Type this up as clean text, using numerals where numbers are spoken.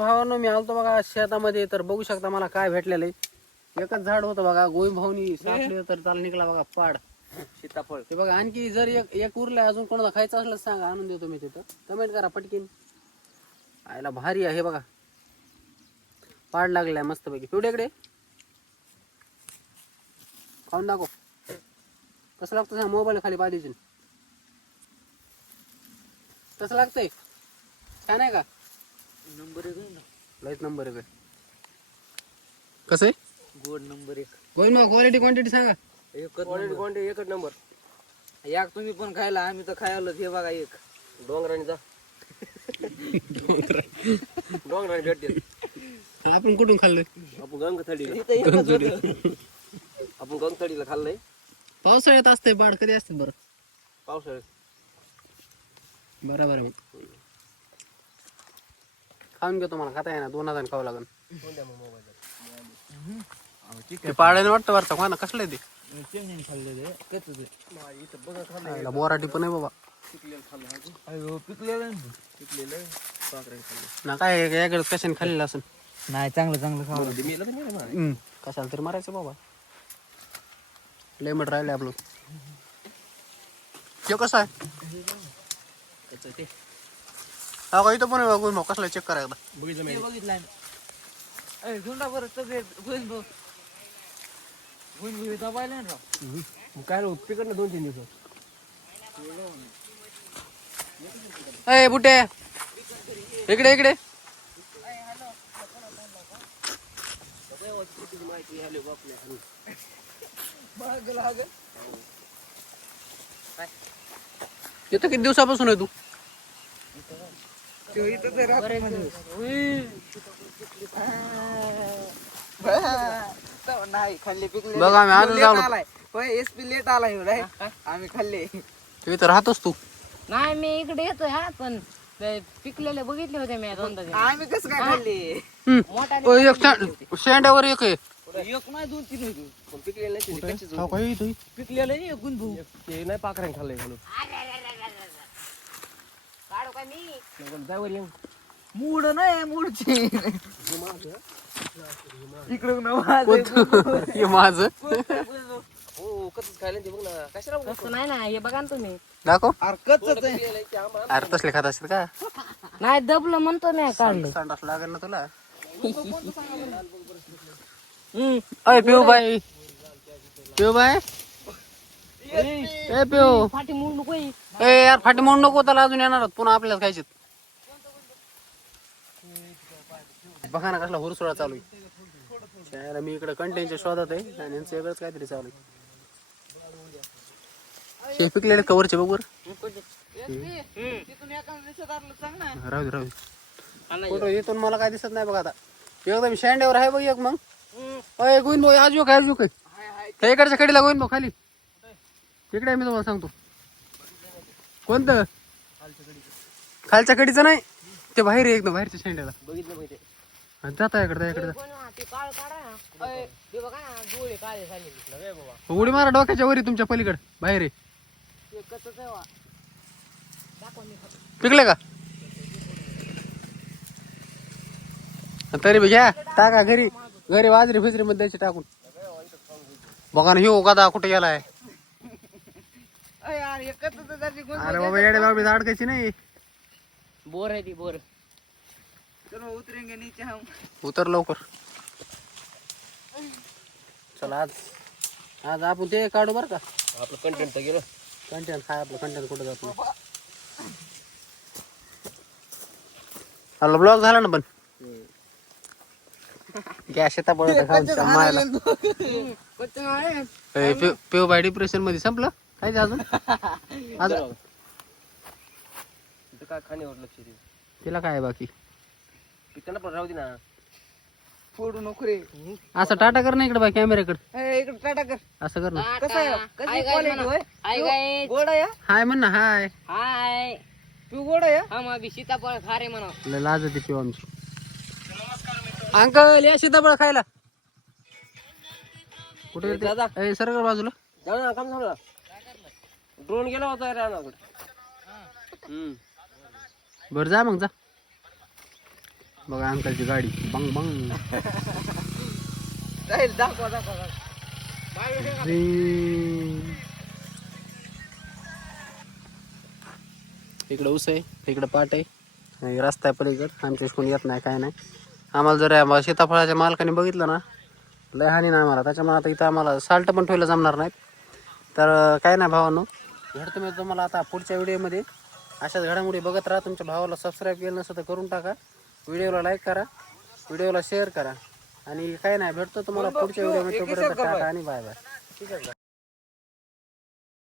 भावांनो मी आलतो बघा शेतामध्ये, तर बघू शकता मला काय भेटलेलं आहे. एकच झाड होतं बघा, गोविंद भाऊनी सापडलं तर त्याला निघला बघा पाड सीताफळ. ते बघा आणखी जर एक उरलाय अजून कोणाला खायचं असलं तर सांगा, आणून देतो मी तिथं. कमेंट करा पटकीन. आयला भारी आहे बघा, पाड लागलाय मस्त पैकी. पिवड्याकडे खाऊन दाखव कसं लागतं सांग. मोबाईल खाली पाहिजे कसं लागतंय, छान आहे का? नंबर 1 ना, लयच नंबर आहे. कसं आहे? गोड नंबर 1. होईल मग क्वालिटी क्वांटिटी सांगा. क्वालिटी एकच नंबर. या तुम्ही पण खायला, आम्ही तर खायला. हे बघा एक डोंगराने जा. डोंगराने भेटते. आपण कुठून खाल्लं? आपण गंगथडीला. आपण गंगथडीला खाल्लंय. पावसाळ्यात असते बाड, कधी असते बरं? पावसाळ्यात. बरोबर आहे. मग खाऊन घेतो, मला खाता आहे ना, 2 हजार खावं लागेल. ते पाड्याने वाटतं वाटतं का ना, कसलं आहे ते? बोराटी पण आहे बाबा ना. काय याकडे कशाने खाल्लेलं असेल? नाही, चांगलं खावं. कशाला तरी मारायचं बाबा. लेमट राहिले आपलं. ते कसं आहे? हा का, इथं पण बघून कसला चेक करायला बघितलं काय तिकडनं 2-3 दिवस. अय बुटे, इकडे इकडे. इथं किती दिवसापासून आहे तू? नाही खाल्ले पिकले. बघा आम्ही आजच आलो. एसपी लेट आलाय रे. आम्ही खाल्ले. तू इथं राहतोस तू? नाही, मी इकडे येतोय हा, पण ते पिकलेले बघितले होते मी 2दा. आम्ही कसं काय खाल्ले? एक शेंड्यावर एक आहे. एक नाही 2-3 होते. पण पिकलेले नाही, कच्चेच होते. काय इथं? पिकलेलं नाही गुंदू. ते नाही पाखराने खाल्लंय म्हणून. काढू का मी? मूड नाही, मूडची इकडून हे माझं हो कच्च खायला ते बघ ना. कशाला तसं नाही ना, हे बघा ना तुम्ही. दाखव. कच्च आहे. अरे तसले खात असतात का? नाही दबलं म्हणतो मी, काढलं. संडास लागेल ना तुला. अय पिऊ बाई, पिऊ बाई, ए पिऊ. फाटी मूळ नको ही. ए यार फाटी म्हणून नको, त्याला अजून येणार आहोत, पुन्हा आपल्याला खायचे. बघा ना कसला हुरसुळा चालू आहे. त्याला मी इकडे कंटेनच्या शोधात आहे आणि यांचं वेगळंच काहीतरी चालू आहे. हे पिकलेले कवरचे बघ बरं. राहू दे राहू दे. फोटो इथून मला काय दिसत नाही बघ आता. एकदम शेंड्यावर आहे बघ एक. मग अय गोविंद भाऊ, आज काय त्या इकडच्या कडीला गोविंद भाऊ खाली तिकडे मी तुम्हाला सांगतो. कोणतं? खालच्या कडीचं नाही, ते बाहेर आहे एकदम बाहेरच्या शेंड्याला. बघितलं माहिती. जाता इकडे इकडे. ते काळ काढा ना. ते बघा ना, डोळे काळे झाले. उडी मारा डोक्याच्या वरी, तुमच्या पलीकडे बाहेर आहे. ते कच्चच आहे वा. दाखव मी. पिकले का? तरी बी घ्या, टाका घरी. घरी बाजरी फिजरी मध्ये द्यायची टाकून. बघा ना ह्यो गदा कुठे गेलाय. अरे बाबा येडे बाबी अडकायची नाही. बोर आहे ती, बोर. उतरेंगे नीचे हम. उतर लवकर. चला आज आपण ते काढू बर का. आपलं कंटेंट तर गेलं. कंटेंट काय आपलं कंटेंट कुठं जात नाही. हॅलो ब्लॉग झाला ना पण. गॅस येता पडत मायला. पिऊ बाय डिप्रेशन मध्ये संपलं काय ते अजून. अजून काय खाण्यावर लक्ष दे. तिला काय आहे बाकी. पिकांना पण राहू दे ना. फोडू नको रे. असं टाटा कर ना इकडे बाय कॅमेऱ्याकडे. इकडे टाटा कर. असं कर ना. कसं आहे? कशी क्वालिटी होय? Hi guys. गोड आहे? हाय म्हण ना हाय. हाय. तू गोड आहे? हा मग सीताफळ खारे म्हणा. लय लाज येते पिऊ आमची. अंकल या सीताफळ खायला. कुठे दादा. सरकार बाजूला जाऊ ना, काम झालं. ड्रोन गेला होता रानाकडे. बरं जा मग जा. बघा अंकलची गाडी बंग बंग. जाईल दाखवा दाखवा. इकडे ऊस आहे, इकडे पाट आहे आणि रस्ता आहे पलीकडे. आमच्या कोणी येत नाही काय नाही. आम्हाला जर या सीताफळाच्या मालकाने बघितलं ना लय हानी नाही आम्हाला. त्याच्यामुळे आता इथं आम्हाला साल्ट पण ठेवायला जमणार नाहीत. तर काय नाही भावांनो, भेटतो मी तुम्हाला आता पुढच्या व्हिडिओमध्ये. अशाच घडामोडी बघत राहा. तुमच्या भावाला सबस्क्राईब केलं नसतं तर करून टाका. व्हिडिओला लाईक करा, व्हिडिओला शेअर करा आणि काय नाही भेटतो तुम्हाला पुढच्या व्हिडिओमध्ये. तोपर्यंत टाटा आणि बाय बाय.